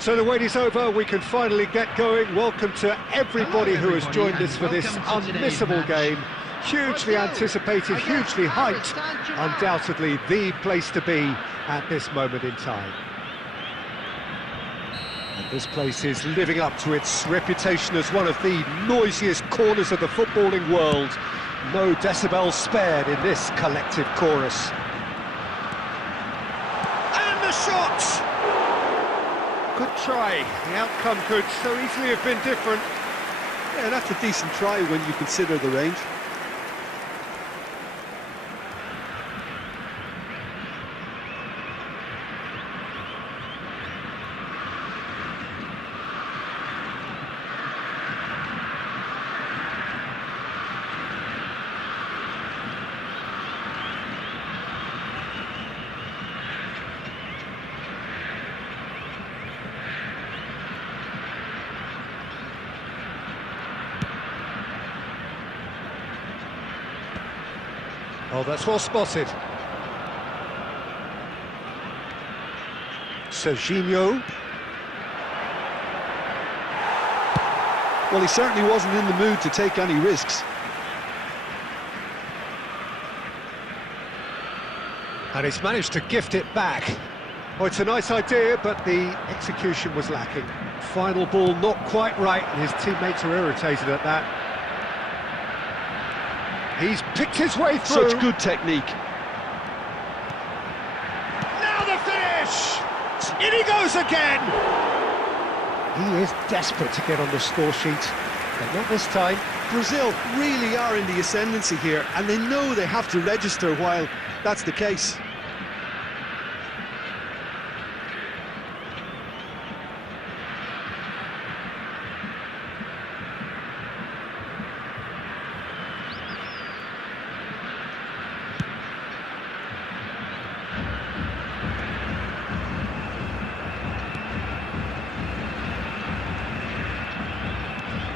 So the wait is over, we can finally get going. Welcome to everybody who has joined us for this unmissable game. Hugely anticipated, hugely hyped, undoubtedly the place to be at this moment in time. And this place is living up to its reputation as one of the noisiest corners of the footballing world. No decibels spared in this collective chorus. And the shot! Good try. The outcome could so easily have been different. Yeah, that's a decent try when you consider the range. Oh, that's well spotted. Serginho. Well, he certainly wasn't in the mood to take any risks. And he's managed to gift it back. Oh, it's a nice idea, but the execution was lacking. Final ball not quite right, and his teammates are irritated at that. He's picked his way through. Such good technique. Now the finish! In he goes again! He is desperate to get on the score sheet, but not this time. Brazil really are in the ascendancy here, and they know they have to register while that's the case.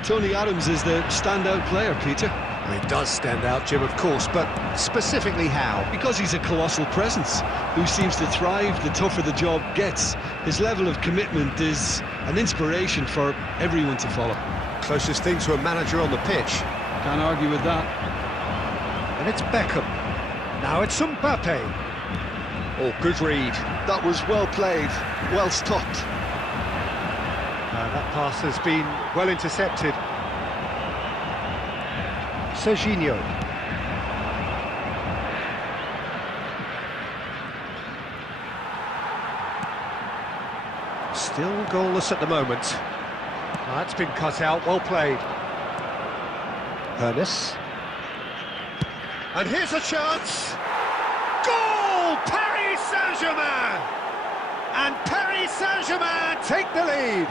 Tony Adams is the standout player, Peter. Well, he does stand out, Jim, of course, but specifically how? Because he's a colossal presence who seems to thrive the tougher the job gets. His level of commitment is an inspiration for everyone to follow. Closest thing to a manager on the pitch. Can't argue with that. And it's Beckham. Now it's Mbappe. Oh, good read. That was well played, well stopped. That pass has been well intercepted. Serginho. Still goalless at the moment. That's been cut out, well played. Turnip. And here's a chance. Goal! Paris Saint-Germain! And Paris Saint-Germain take the lead.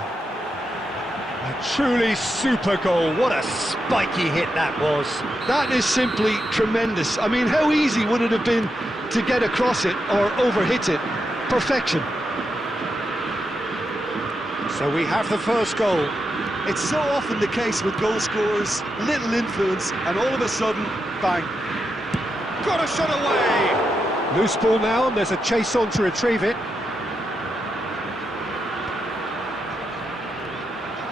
A truly super goal. What a spiky hit that was. That is simply tremendous. I mean, how easy would it have been to get across it or overhit it? Perfection. So we have the first goal. It's so often the case with goal scorers, little influence, and all of a sudden, bang. Got a shot away. Loose ball now, and there's a chase on to retrieve it.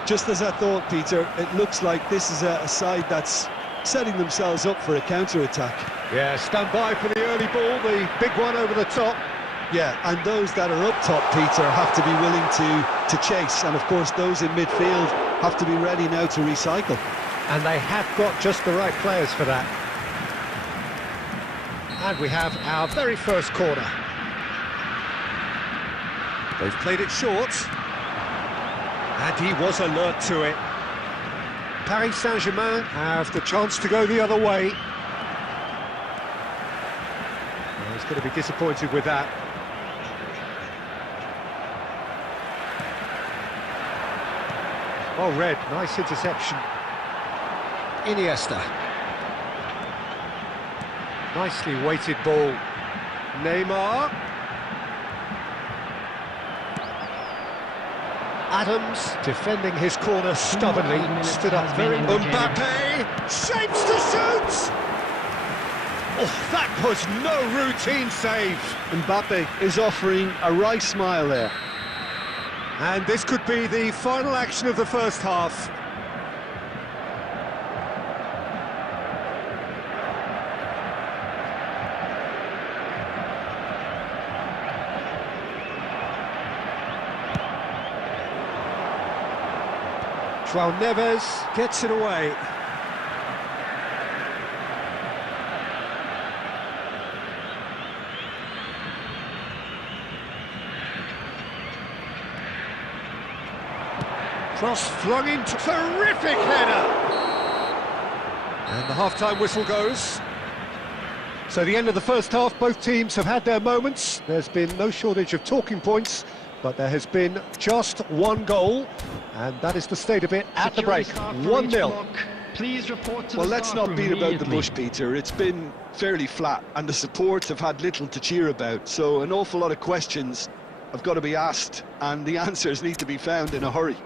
Just as I thought, Peter, it looks like this is a side that's setting themselves up for a counter-attack. Yeah, stand by for the early ball, the big one over the top. Yeah, and those that are up top, Peter, have to be willing to chase. And, of course, those in midfield have to be ready now to recycle. And they have got just the right players for that. And we have our very first corner. They've played it short. And he was alert to it. Paris Saint-Germain have the chance to go the other way. Well, he's going to be disappointed with that. Oh, Red, nice interception. Iniesta. Nicely weighted ball. Neymar. Adams, defending his corner stubbornly, stood up very... Mbappe shapes to shoot! Oh, that was no routine save. Mbappe is offering a wry smile there. And this could be the final action of the first half. João Neves gets it away. Cross flung into terrific header. And the half-time whistle goes. So the end of the first half, both teams have had their moments. There's been no shortage of talking points, but there has been just one goal, and that is the state of it at the break. 1-0. Please report to well, the let's not beat about the bush, immediately. Peter. It's been fairly flat, and the supports have had little to cheer about, so an awful lot of questions have got to be asked, and the answers need to be found in a hurry.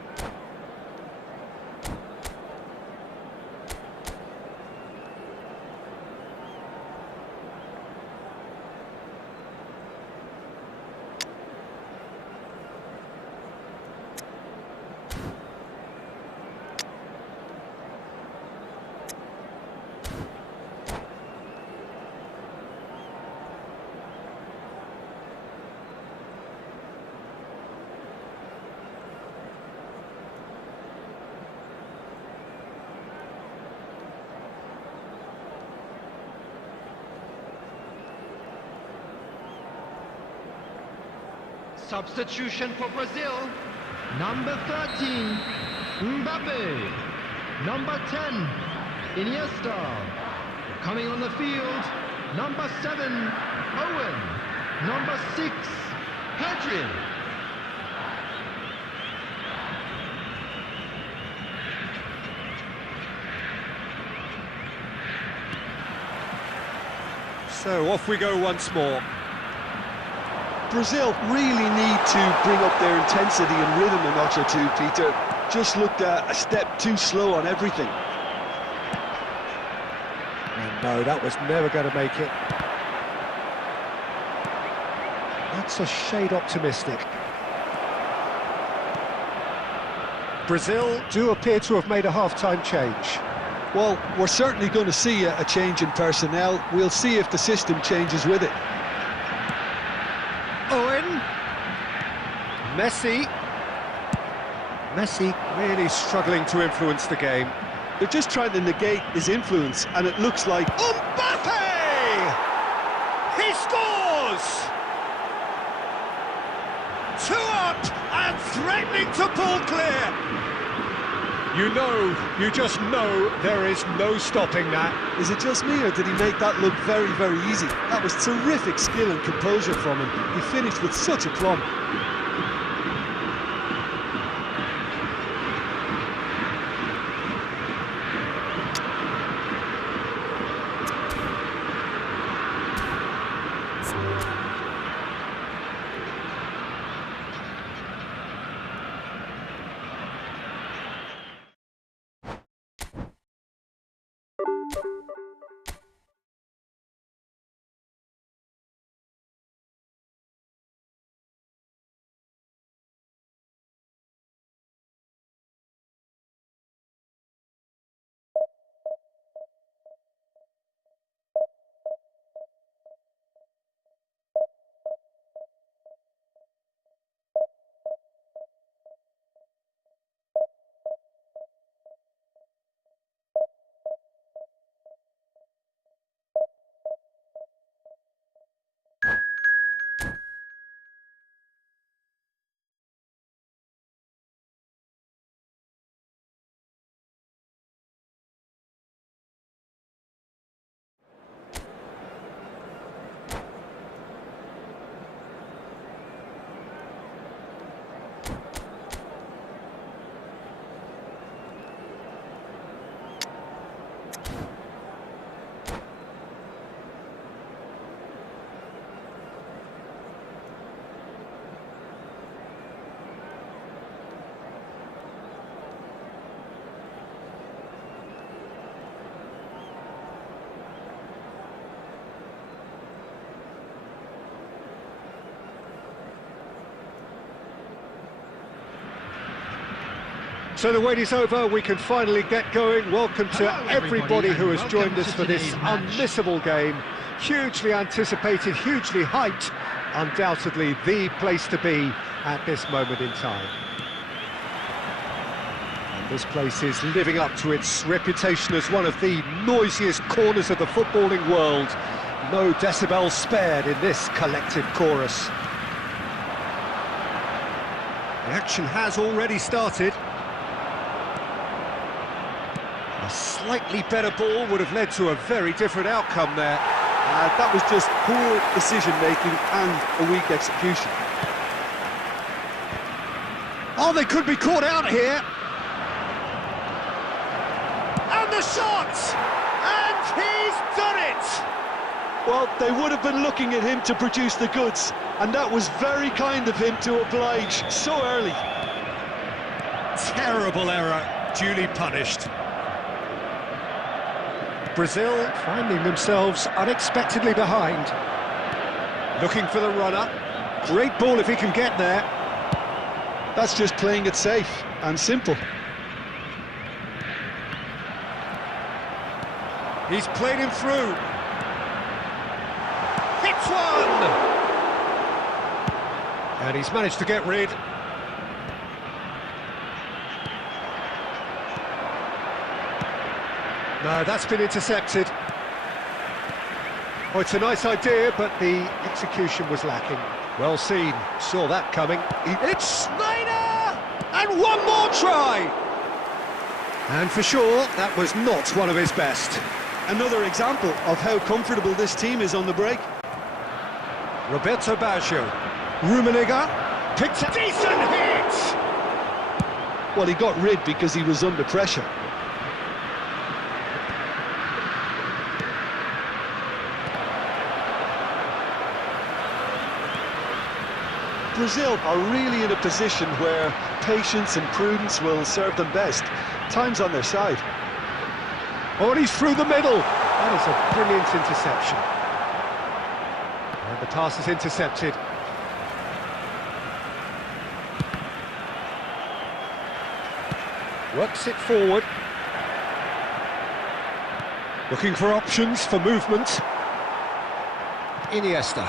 Substitution for Brazil. Number 13, Mbappe. Number 10, Iniesta. Coming on the field, number 7, Owen. Number 6, Pedri. So off we go once more. Brazil really need to bring up their intensity and rhythm a notch or two, Peter. Just looked a step too slow on everything. And no, that was never going to make it. That's a shade optimistic. Brazil do appear to have made a half-time change. Well, we're certainly going to see a change in personnel. We'll see if the system changes with it. Owen. Messi really struggling to influence the game. They're just trying to negate his influence, and it looks like... Mbappe! He scores! 2 up and threatening to pull clear. You just know there is no stopping that. Is it just me, or did he make that look very, very easy? That was terrific skill and composure from him. He finished with such aplomb. So the wait is over, we can finally get going. Welcome to everybody who has joined us for this unmissable game. Hugely anticipated, hugely hyped, undoubtedly the place to be at this moment in time. And this place is living up to its reputation as one of the noisiest corners of the footballing world. No decibels spared in this collective chorus. The action has already started. A slightly better ball would have led to a very different outcome there. That was just poor decision-making and a weak execution. Oh, they could be caught out here. And the shot! And he's done it! Well, they would have been looking at him to produce the goods, and that was very kind of him to oblige so early. Terrible error, duly punished. Brazil finding themselves unexpectedly behind. Looking for the runner. Great ball if he can get there. That's just playing it safe and simple. He's played him through. Hits one! And he's managed to get rid. No, that's been intercepted. Oh, it's a nice idea, but the execution was lacking. Well seen, saw that coming. It's Schneider! And one more try! And for sure, that was not one of his best. Another example of how comfortable this team is on the break. Roberto Baggio. Rummenigge picked a decent hit! Well, he got rid because he was under pressure. Brazil are really in a position where patience and prudence will serve them best. Time's on their side. Oh, and he's through the middle. That is a brilliant interception. And the pass is intercepted. Works it forward. Looking for options for movement. Iniesta.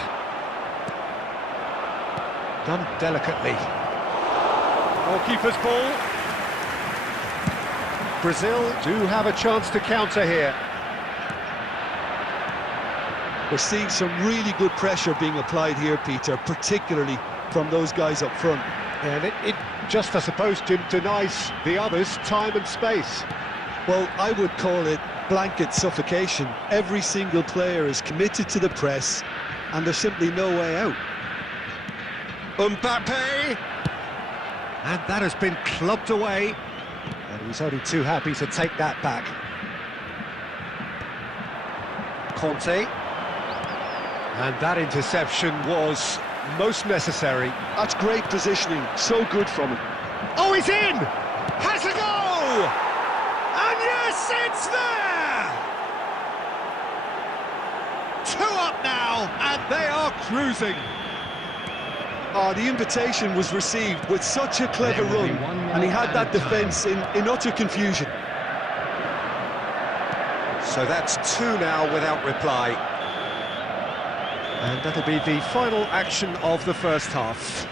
Done delicately. Goalkeeper's ball. Brazil do have a chance to counter here. We're seeing some really good pressure being applied here, Peter, particularly from those guys up front. And it just, I suppose, denies the others time and space. Well, I would call it blanket suffocation. Every single player is committed to the press, and there's simply no way out. Mbappe! And that has been clubbed away. And he's only too happy to take that back. Conte. And that interception was most necessary. That's great positioning, so good from him. Oh, he's in! Has a go! And yes, it's there! 2 up now, and they are cruising. Oh, the invitation was received with such a clever run, and he had that defence in utter confusion. So that's 2 now without reply. And that'll be the final action of the first half.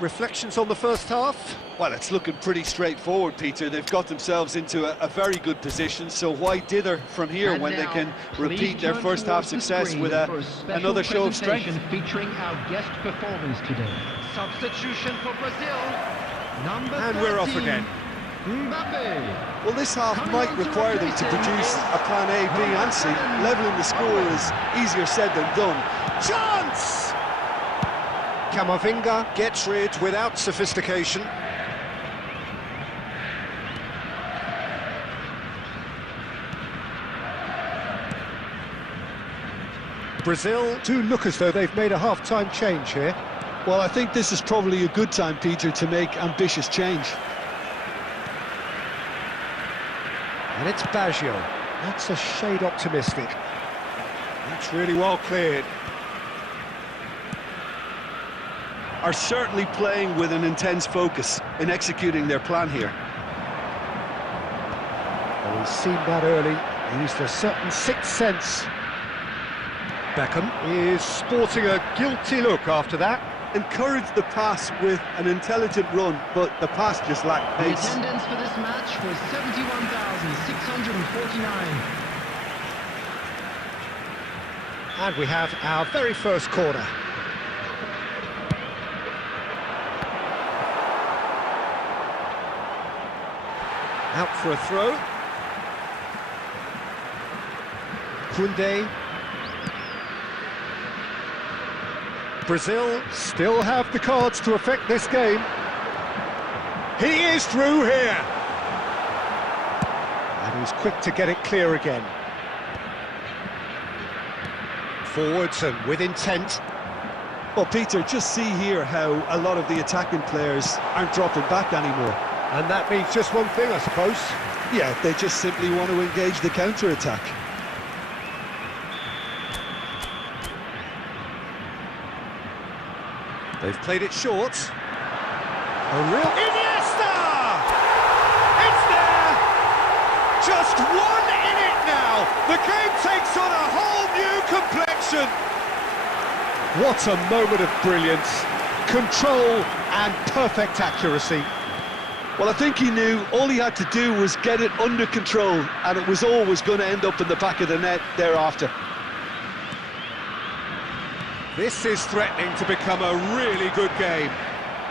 Reflections on the first half? Well, it's looking pretty straightforward, Peter. They've got themselves into a very good position, so why dither from here when they can repeat their first half success with another show of strength? Featuring our guest performance today. Substitution for Brazil. And we're off again. Mbappe. Well, this half might require them to produce a plan A, B and C. Levelling the score is easier said than done. Chance! Camavinga gets rid without sophistication. Brazil do look as though they've made a half-time change here. Well, I think this is probably a good time, Peter, to make ambitious change. And it's Baggio. That's a shade optimistic. That's really well cleared. are certainly playing with an intense focus in executing their plan here. Well, he's seen that early. He used a certain sixth sense. Beckham is sporting a guilty look after that. Encouraged the pass with an intelligent run, but the pass just lacked The pace. attendance for this match was 71,649. And we have our very first corner. Out for a throw. Koundé. Brazil still have the cards to affect this game. He is through here. And he's quick to get it clear again. Forwards and with intent. Well, Peter, just see here how a lot of the attacking players aren't dropping back anymore. And that means just one thing, I suppose. Yeah, they just simply want to engage the counter-attack. They've played it short. A real... Iniesta! It's there! Just one in it now! The game takes on a whole new complexion! What a moment of brilliance. Control and perfect accuracy. Well, I think he knew all he had to do was get it under control, and it was always going to end up in the back of the net thereafter. This is threatening to become a really good game.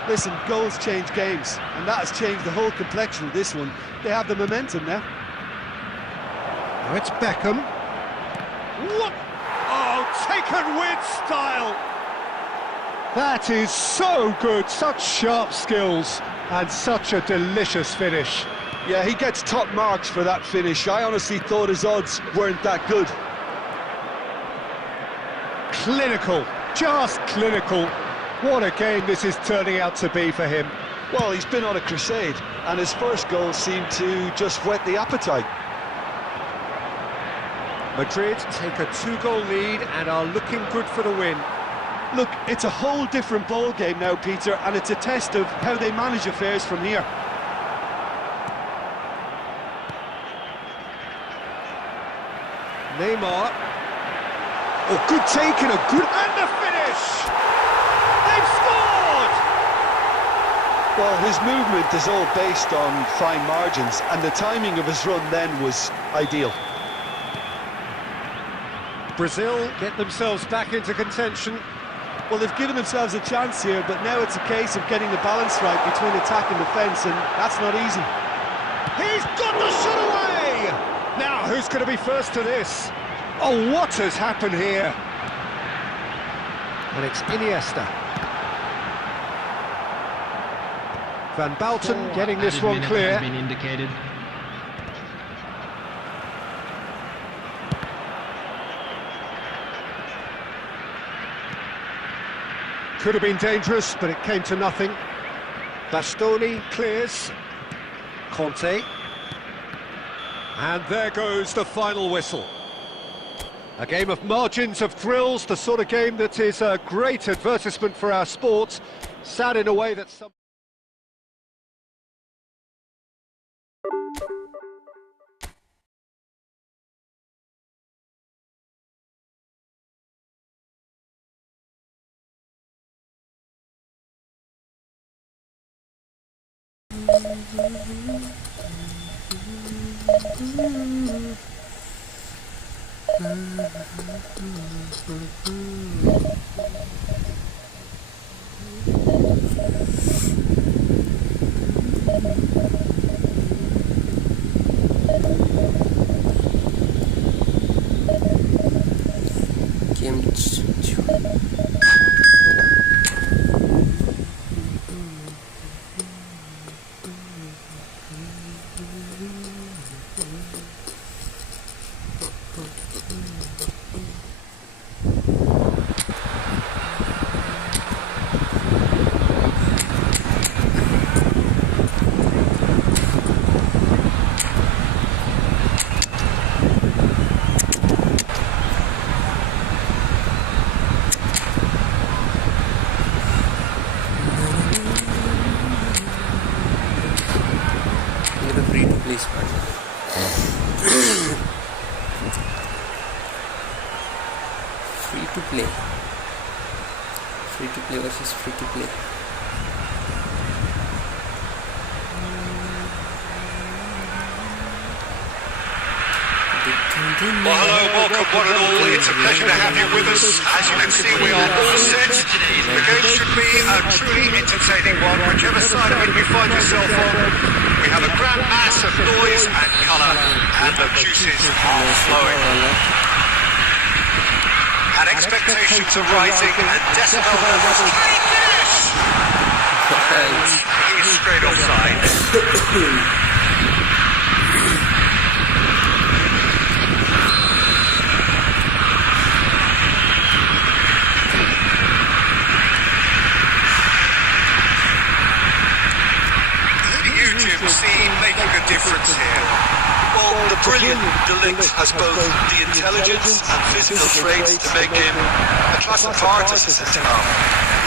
Listen, goals change games, and that has changed the whole complexion of this one. They have the momentum now. Now it's Beckham. What? Oh, taken with style! That is so good, such sharp skills, and such a delicious finish. Yeah, he gets top marks for that finish. I honestly thought his odds weren't that good. Clinical, just clinical. What a game this is turning out to be for him. Well, he's been on a crusade, and his first goal seemed to just whet the appetite. Madrid take a 2-goal lead and are looking good for the win. Look, it's a whole different ball game now, Peter, and it's a test of how they manage affairs from here. Neymar. Oh, good take and a good... And the finish! They've scored! Well, his movement is all based on fine margins, and the timing of his run then was ideal. Brazil get themselves back into contention. Well, they've given themselves a chance here, but now it's a case of getting the balance right between attack and defence, and that's not easy. He's got the shot away! Now, who's going to be first to this? Oh, what has happened here? And it's Iniesta. Van Balten getting this one clear. Has been indicated. Could have been dangerous, but it came to nothing. Bastoni clears. Conte. And there goes the final whistle. A game of margins, of thrills, the sort of game that is a great advertisement for our sport. Sad in a way that some... this is free to play. Well, hello, welcome one and all. It's a pleasure to have you with us. As you can see, we are all set. The game should be a truly entertaining one, whichever side of it you find yourself on. We have a grand mass of noise and colour, and the juices are flowing. And expectations are rising, and decibel levels. He's straight offside. Making a difference here. Well, the brilliant Delict has both the intelligence and physical traits to make him a class apart as a centre-half.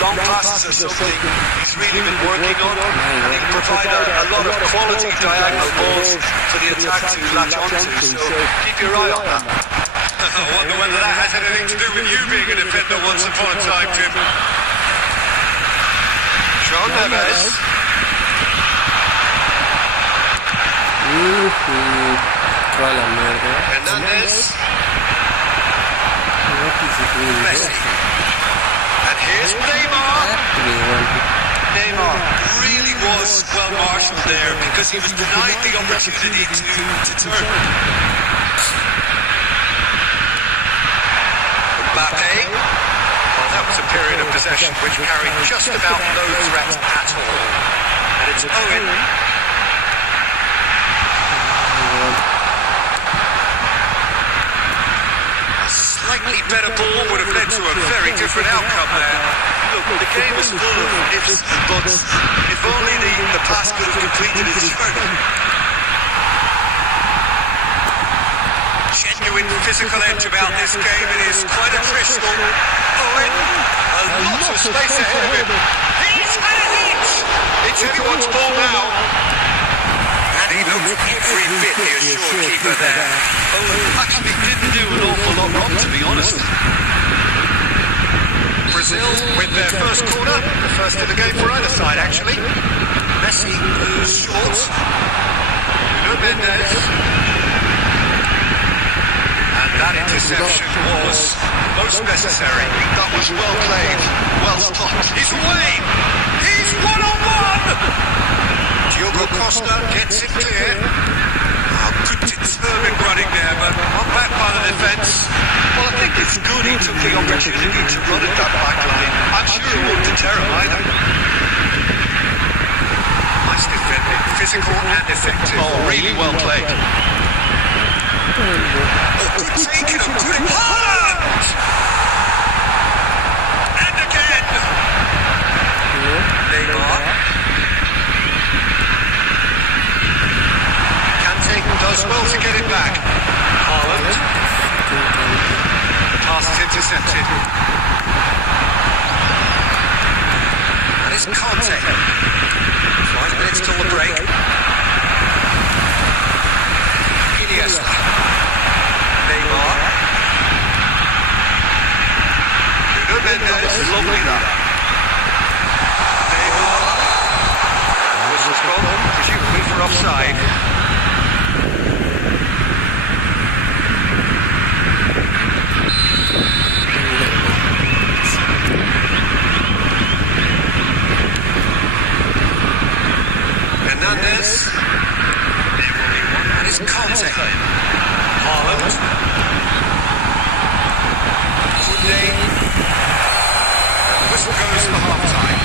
Long passes are something he's really been working on, and he can provide a lot of quality diagonal balls for the attack to latch onto, so keep your eye on that. I wonder whether that has anything to do with you being a defender once upon a time, Tim. John Neves. Toda la mierda. Hernandez. Messi. And here's Neymar. Neymar really was well marshalled there because he was denied the opportunity to turn. Mbappe. Well, that was a period of possession which carried just about no threat at all. And it's Owen. Slightly better ball would have led to a very different outcome there. Look, the game is full of ifs and buts. If only the pass could have completed its journey. Genuine physical edge about this game. It is quite attritional. Owen, a lot of space ahead of him. He's had a hit! It's anyone's ball now. And he looked every bit the assured keeper there. Owen actually didn't do an awful lot wrong, to be honest. Brazil with their first corner, the first in the game for either side actually. Messi moves short. Nuno Mendes. And that interception was most necessary. That was well played, well stopped. He's away! He's one-on-one! Diogo Costa gets it clear. Good determined running there, but not back by the defence. Well, I think it's good he took the opportunity to run at that back line. I'm sure it won't deter him either. Nice defending, physical and effective. Oh, really well played. Good taking, a good Haaland! And again! Neymar. Does well to get it back. Haaland. The pass is intercepted. And it's Conte. 5 minutes till the break. Iniesta. Neymar. Nuno Mendes. Lovely that. Neymar. Whistle's gone, presumably for offside. Hernandez. And it's Conte. Haaland. Koundé. Whistle goes for half-time.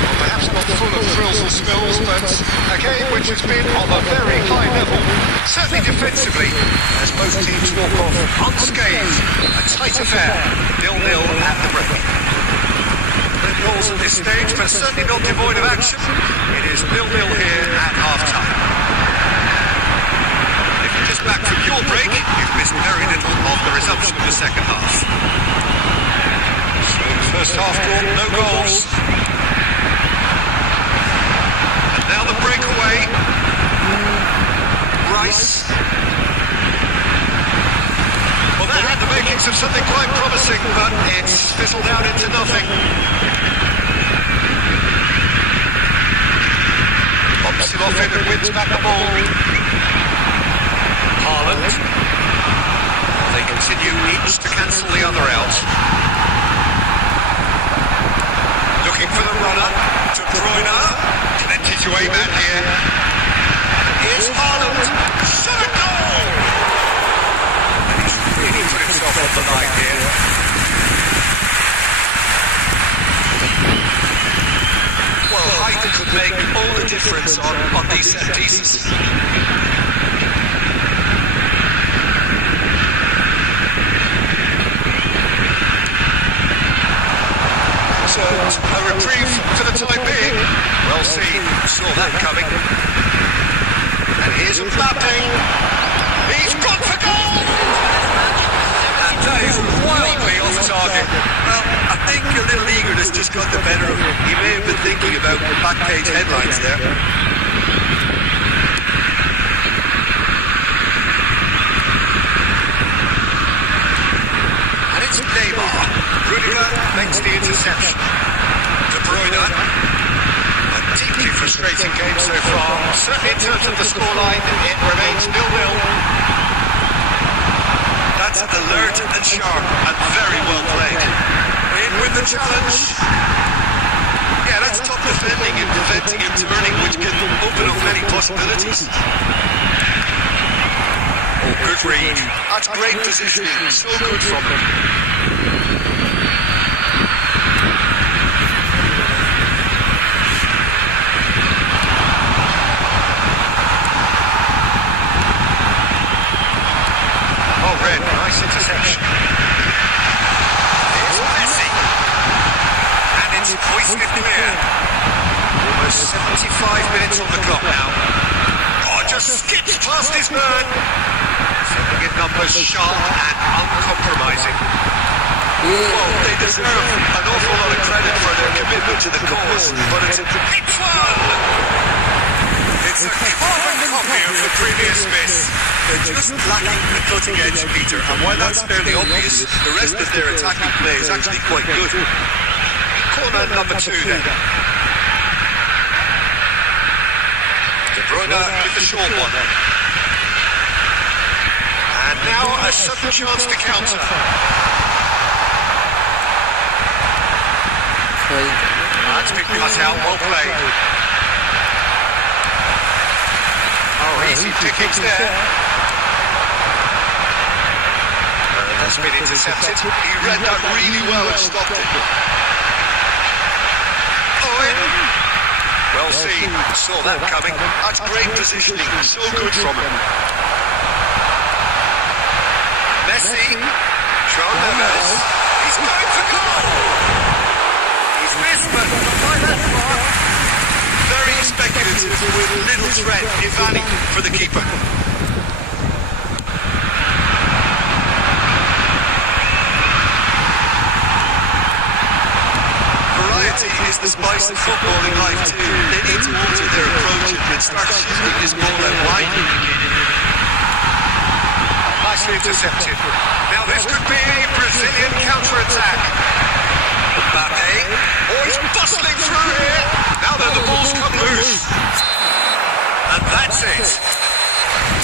Well, perhaps not full of thrills and spills, but a game which has been of a very high level. Certainly defensively, as both teams walk off unscathed. A tight affair. 0-0 at the break. Goals at this stage, but certainly not devoid of action. It is 0-0 here at half-time. If you're just back from your break, you've missed very little of the resumption of the second half. So the first half drawn, no goals. And now the breakaway. Rice. Well, that had the makings of of something quite promising, but it's fizzled out into nothing. Pops him off in and wins back the ball. Haaland. They continue each to cancel the other out. Looking for the runner. De Bruyne. Plenty to aim at here. Here's Haaland. Shot a goal! And he's really put himself on the line here. Well, height could make all the difference on these set pieces. So, a reprieve for the time being. Well seen, saw that coming. And here's Mbappe. He's gone for goal! And that is wildly off target. Well, I think a little eagerness just got the better of him. He may have been thinking about back page headlines there. And it's Neymar. Rudiger makes the interception. De Bruyne. A deeply frustrating game so far. Certainly in terms of the scoreline, it remains 0-0. That's alert and sharp and very well played. In with the challenge. Yeah, that's top defending and preventing him turning, which can open up many possibilities. Oh, good read. That's great positioning. So good from him. Nice interception. Here's Messi. And it's hoisted clear. Almost 75 minutes on the clock now. Oh, just skips past his man. Sending in numbers sharp and uncompromising. Well, they deserve an awful lot of credit for their commitment to the cause, but it's one! It's a carbon copy of the previous miss. They're just lacking the cutting edge, Peter, and while that's fairly obvious, the rest of their attacking play is actually quite good. Corner number 2 then. De Bruyne with the short one. And now a sudden chance to counter. That's been cut out, well played. Oh, easy pickings there. That's been intercepted. He read that really well and stopped it. Owen. Well seen. Saw that coming. That's great positioning. So good from him. Messi. João Neves. He's going for goal. He's missed, but not by that far. Very speculative with little threat, if any, for the keeper. Variety is the spice of footballing life too. They need to alter their approach and start shifting this ball out wide. Nicely intercepted. Now this could be a Brazilian counter-attack. Mbappe. Oh, he's bustling through here. Now that the ball's come loose. And that's it.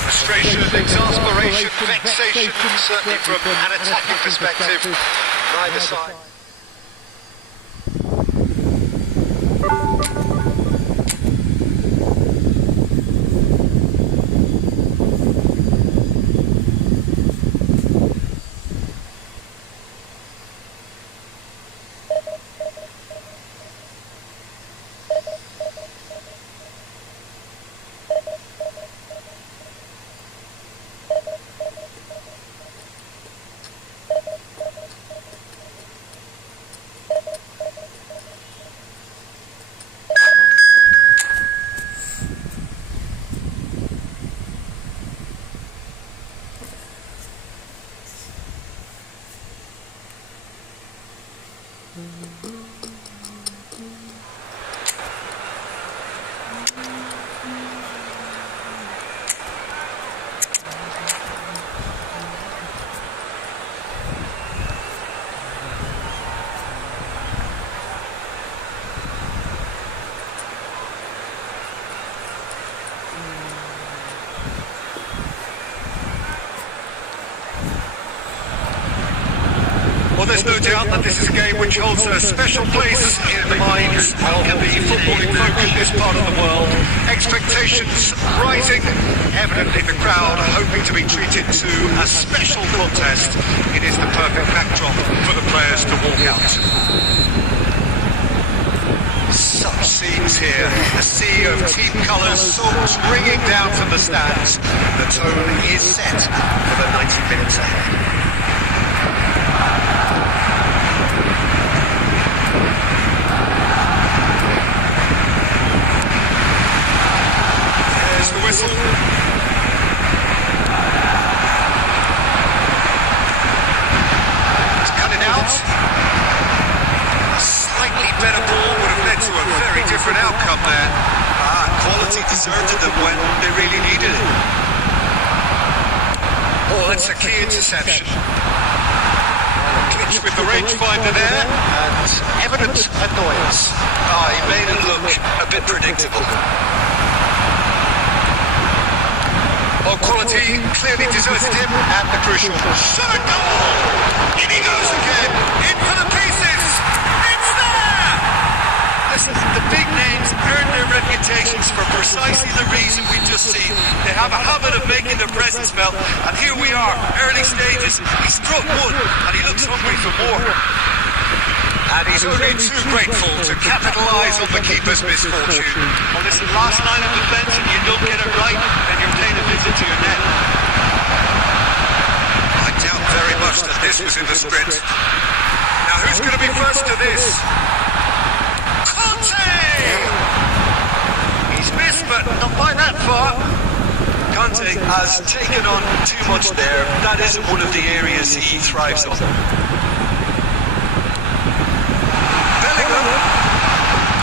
Frustration, exasperation, vexation, certainly from an attacking perspective. Neither side. doubt that this is a game which holds a special place in the minds of the footballing folk in this part of the world. Expectations rising, evidently the crowd hoping to be treated to a special contest. It is the perfect backdrop for the players to walk out. Such scenes here, a sea of team colours, songs ringing down from the stands. The tone is set for the 90 minutes ahead. There's the whistle. It's cut it out. A slightly better ball would have led to a very different outcome there. Quality deserted them when they really needed it. Oh, that's a key interception. Clinch with the rangefinder there, and evident annoyance. He made it look a bit predictable. Oh, quality clearly deserted him, and the crucial shot at goal! In he goes again, in for the pieces! It's there! Listen, the big names earn their reputations for precisely the reason we've just seen. They have a habit of making their presence felt, and here we are, early stages. He struck one, and he looks hungry for more. And he's only too grateful to capitalise on the keeper's misfortune. Well, listen, last line of defence, and you don't get it right, then you're paying a visit to your net. I doubt very much that this was in the script. Now, who's going to be first to this? He's missed, but not by that far. Conte has taken on too much there. That isn't one of the areas he thrives on. Bellingham.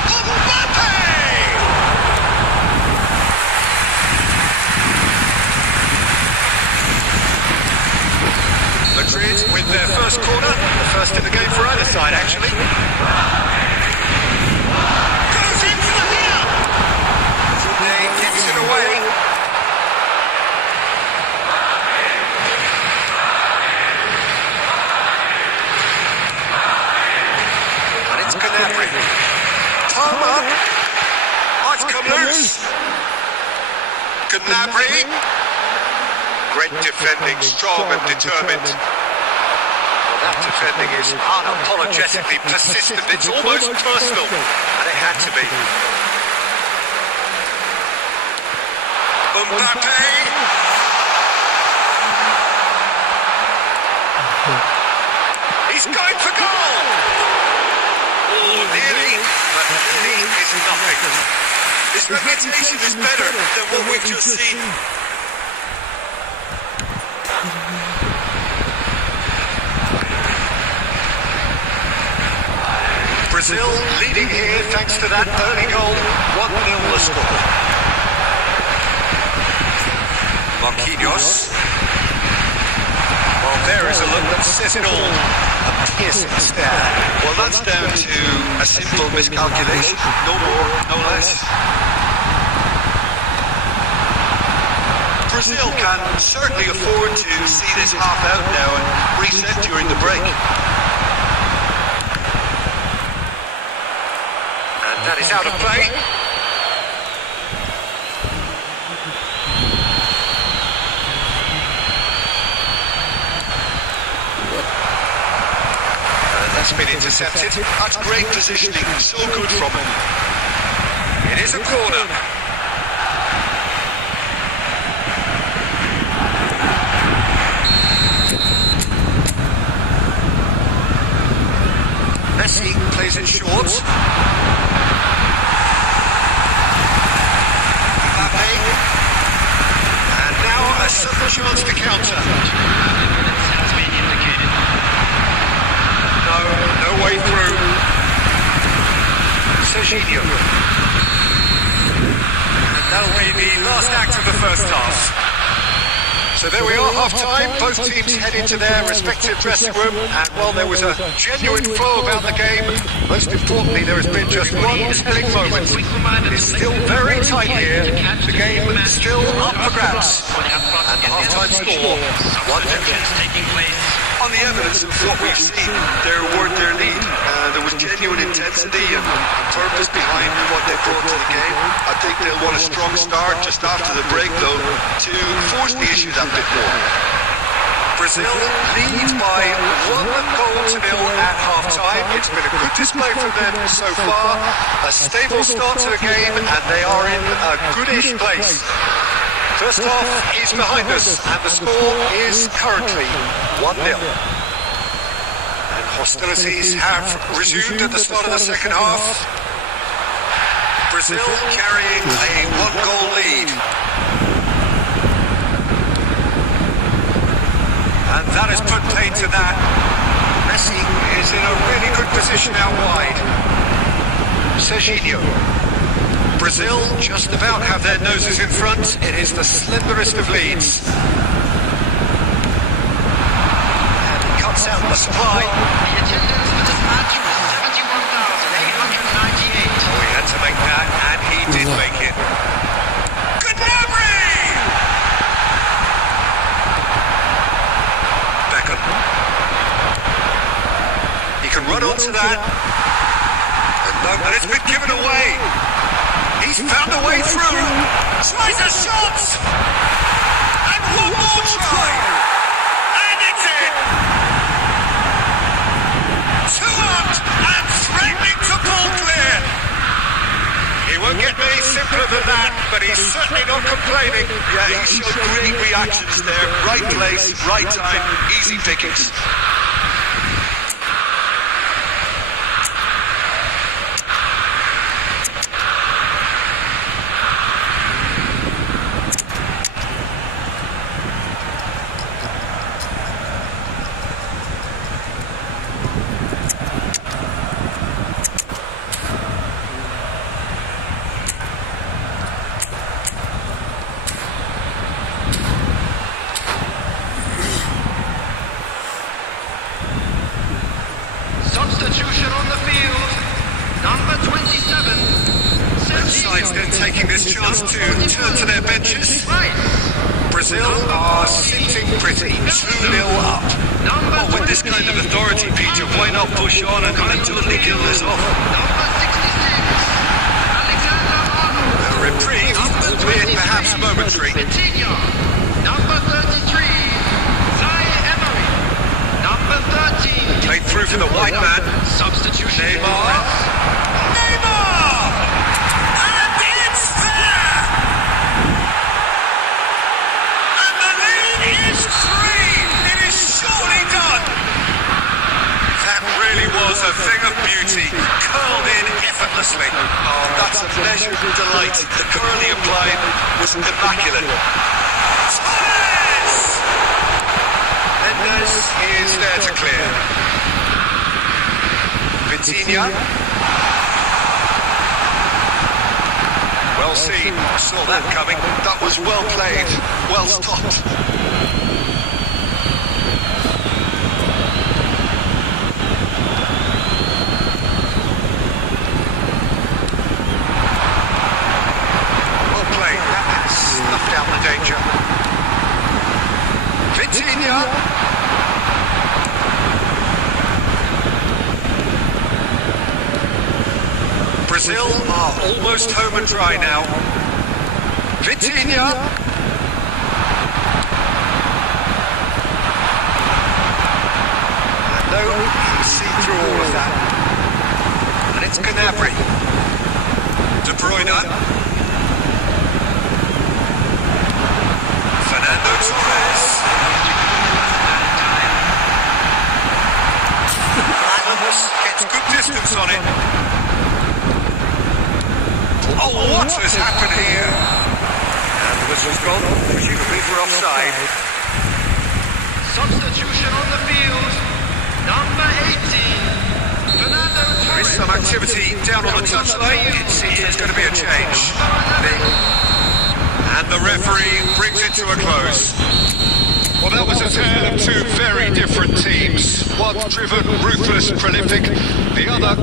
Mbappe! Madrid with their first corner. The first in the game for either side, actually. Away. And it's Gnabry. Toma. Oh, it's come loose. Gnabry. Great defending, strong and determined. Well, that defending is unapologetically persistent. It's almost personal, and it had to be. Mbappe! He's going for goal! Oh, nearly, but nearly is nothing. His reputation is better than what we've just seen. Brazil leading here thanks to that early goal. 1-0 the score. Marquinhos. Well, there is a look that says it all. A piercing stare. Well, that's down to a simple miscalculation. No more, no less. Brazil can certainly afford to see this half out now and reset during the break. And that is out of play. That's been intercepted. That's great positioning. So good from him. It is a corner. Messi plays it short. Mbappe. And now a sudden chance to counter. Has been indicated. No way through. Serginho. And that'll be the last act of the first half. So there we are, half-time. Both teams head into their respective dressing room. And while there was a genuine flow about the game, most importantly, there has been just one telling moment. It's still very tight here. The game is still up for grabs. And the half-time score, 1-0. on the evidence of what we've seen, there weren't their lead. There was genuine intensity and purpose behind what they brought to the game. I think they'll want a strong start just after the break, though, to force the issue that bit more. Brazil leads by 1-0 at half-time. It's been a good display from them so far. A stable start to the game, and they are in a goodish place. First half is behind us, and the score is currently 1-0. And hostilities have resumed at the start of the second half. Brazil carrying a 1-goal lead. And that has put paid to that. Messi is in a really good position out wide. Serginho. Brazil just about have their noses in front. It is the slenderest of leads. And he cuts out the supply. The attendance for this match was 71,898. Oh, he had to make that, and he did make it. Good memory! Beckham. He can run onto that. And it's been given away. He's found a way through. Tries a shot. And one more try. And it's in. 2 out and threatening to pull clear. He won't get any simpler than that, but he's certainly not complaining. Yeah, he showed great reactions there. Right place, right time, easy pickings. Substitution on the field. Number 27. Both sides then taking this chance to turn to their benches. Brazil are sitting pretty, 2-0 up. Oh, with this kind of authority, Peter, why not push on and totally kill this off? Number 66. Alexander Arnold. A reprieve, albeit perhaps momentary. Vitinha. Number 33. Zaire Emery. Number 13. Played through for the white man. Substitution. Neymar. And it's there! And the lead is 3! It is surely done! That really was a thing of beauty, curled in effortlessly. Oh, that's a measured delight. The curling applied was immaculate. Torres! Mendes is there to clear. Vitinha. Well seen, saw that coming. That was well played, well stopped. Well played, that snuffed out the danger. Vitinha. Brazil are almost home and dry now. Vitinha. And though you can see through all of that. And it's Gnabry. De Bruyne. Fernando Torres. Adams gets good distance on it. Oh, what has happened here? And the whistle's gone, presumably for offside. Substitution on the field. Number 18. Fernando Torres. There is some activity down on the touchline. It seems there's going to be a change. And the referee brings it to a close. Well, that was a tale of two very different teams. One driven, ruthless, prolific. The other...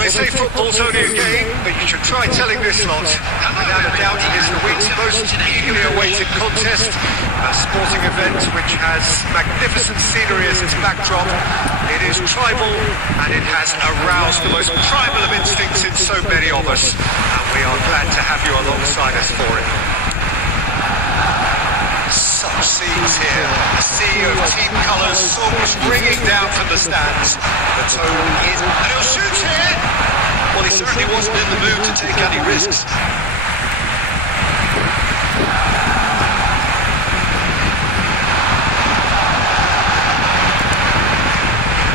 They say football's only a game, but you should try telling this lot. Without a doubt, it is the week's most eagerly awaited contest. A sporting event which has magnificent scenery as its backdrop. It is tribal, and it has aroused the most primal of instincts in so many of us. And we are glad to have you alongside us for it. Such scenes here. A sea of team colours, songs ringing down from the stands. The tone is... And he'll shoot here! Well, he certainly wasn't in the mood to take any risks.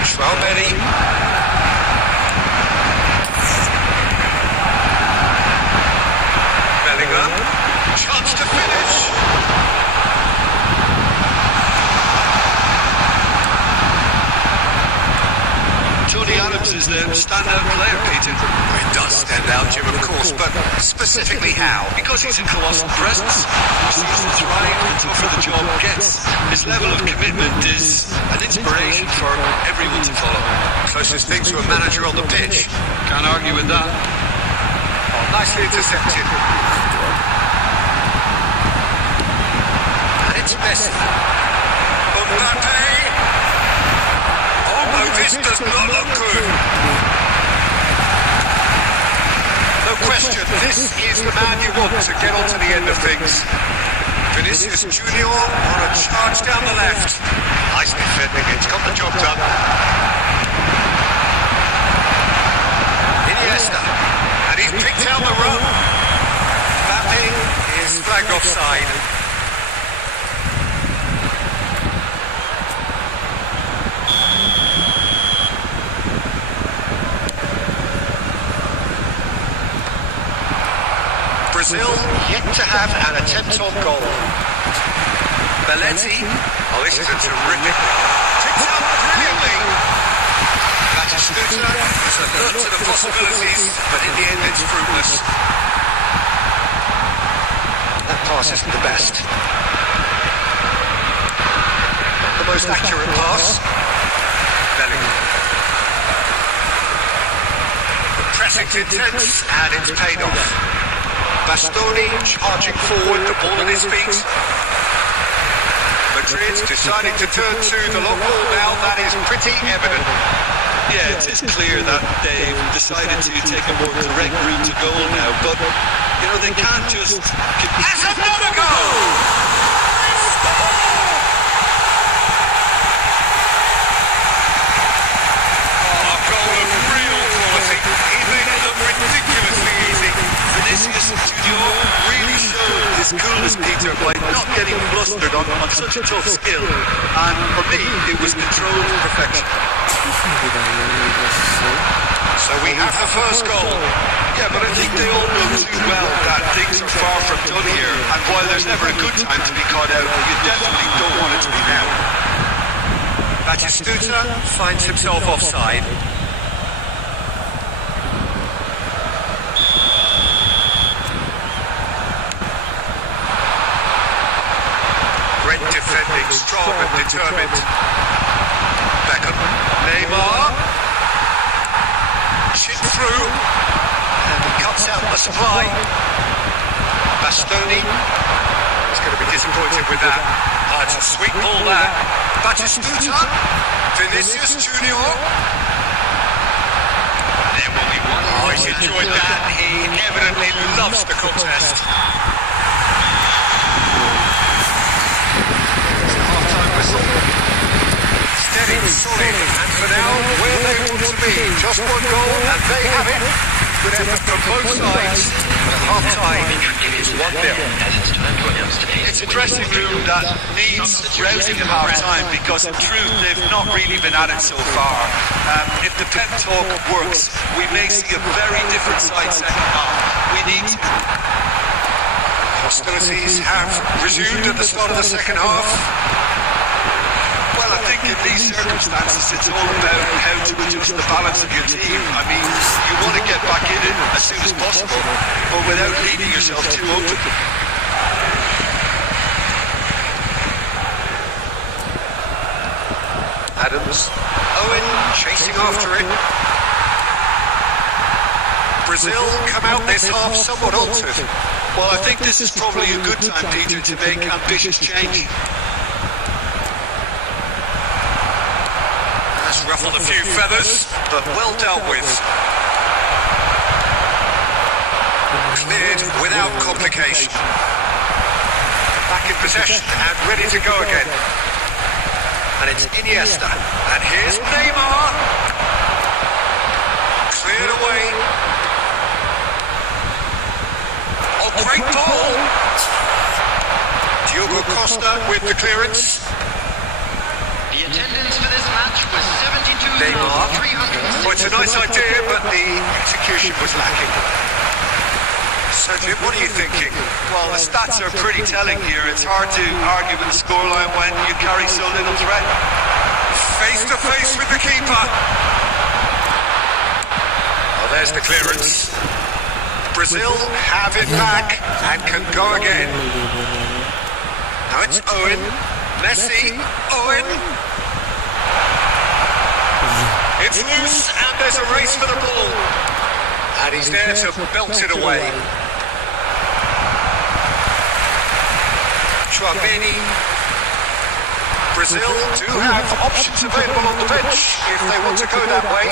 Schwalbenny. Bellingham. Chance to finish. Johnny Adams is the standout player, Peter. He does stand out, Jim, of course, but specifically how? Because he's a colossal presence. He seems to thrive the tougher the job gets. His level of commitment is an inspiration for everyone to follow. Closest thing to a manager on the pitch. Can't argue with that. Oh, nicely intercepted. And it's Messi. Mbappe. Oh, this does not look good. No question, this is the man you want to get on to the end of things. Vinicius Junior on a charge down the left. Nice defending, it's got the job done. Iniesta, and he's picked out the run. Mbappe is flagged offside. Brazil yet to have an attempt on goal. Belletti, oh, this is a terrific run. Ticks up brilliantly. Batistuta was alert to the possibilities, but in the end it's fruitless. That pass isn't the best. The most accurate pass. Bellingham. The pressing's intense, and it's paid off. Bastoni charging forward, the ball at his feet. Madrid deciding to turn to the long ball now, that is pretty evident. Yeah, it is clear that they've decided to take a more correct route to goal now, but, you know, they can't just... That's another goal! Oh, a goal of real quality. He made it look ridiculously easy. Vinicius Junior really showed his coolness, Peter, by not getting flustered on such a tough skill, and for me, it was controlled perfection. So we have the first goal. Yeah, but I think they all know too well that things are far from done here, and while there's never a good time to be caught out, you definitely don't want it to be now. Batistuta finds himself offside. Great defending, strong and determined. Beckham. Neymar. Chip through. And he cuts out the supply. Bastoni. He's going to be disappointed with that. It's a sweet ball there. Batistuta. Vinicius Junior. There will be one. Oh, he's enjoyed that. He evidently loves the contest. Half-time whistle. Steady, solid, and for now, where they want to be. Just one goal, and they have it. Good effort from both sides. At half-time, it is 1-0. It's a dressing room that needs rousing at half-time because, in truth, they've not really been at it so far. If the pep talk works, we may see a very different side second half. We need to. Hostilities have resumed at the start of the second half. Well, I think in these circumstances, it's all about how to adjust the balance of your team. I mean, you want to get back in it as soon as possible, but without leaving yourself too open. Adams. Owen chasing after it. Brazil come out this half somewhat altered. Well, I think this is probably a good time, Peter, to make ambitious change. Ruffled a few feathers, but well dealt with. Cleared without complication. Back in possession and ready to go again. And it's Iniesta. And here's Neymar. Cleared away. Oh, great ball. Diogo Costa with the clearance. The attendance for this match was 72,300. Well, it's a nice idea, but the execution was lacking. So, Jim, what are you thinking? Well, the stats are pretty telling here. It's hard to argue with the scoreline when you carry so little threat. Face to face with the keeper. Oh, there's the clearance. Brazil have it back and can go again. Now it's Owen. Messi, Owen. It's loose and there's a race for the ball. And he's there to belt it away. Turnip. Brazil do have options available on the bench if they want to go that way.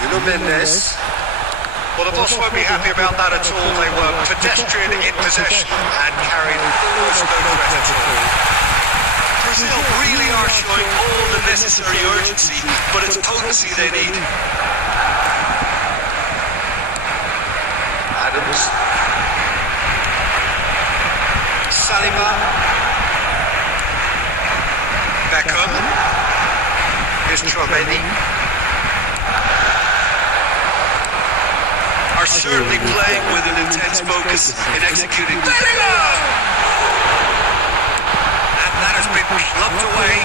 Nuno Mendes. Well, the boss won't be happy about that at all. They were pedestrian in possession and carried almost no threat at all. Brazil really are showing all the necessary urgency, but it's potency they need. Adams. Saliba. Beckham. Here's Turnip. Are certainly playing with an intense focus in executing. Bellingham! And that has been clubbed away.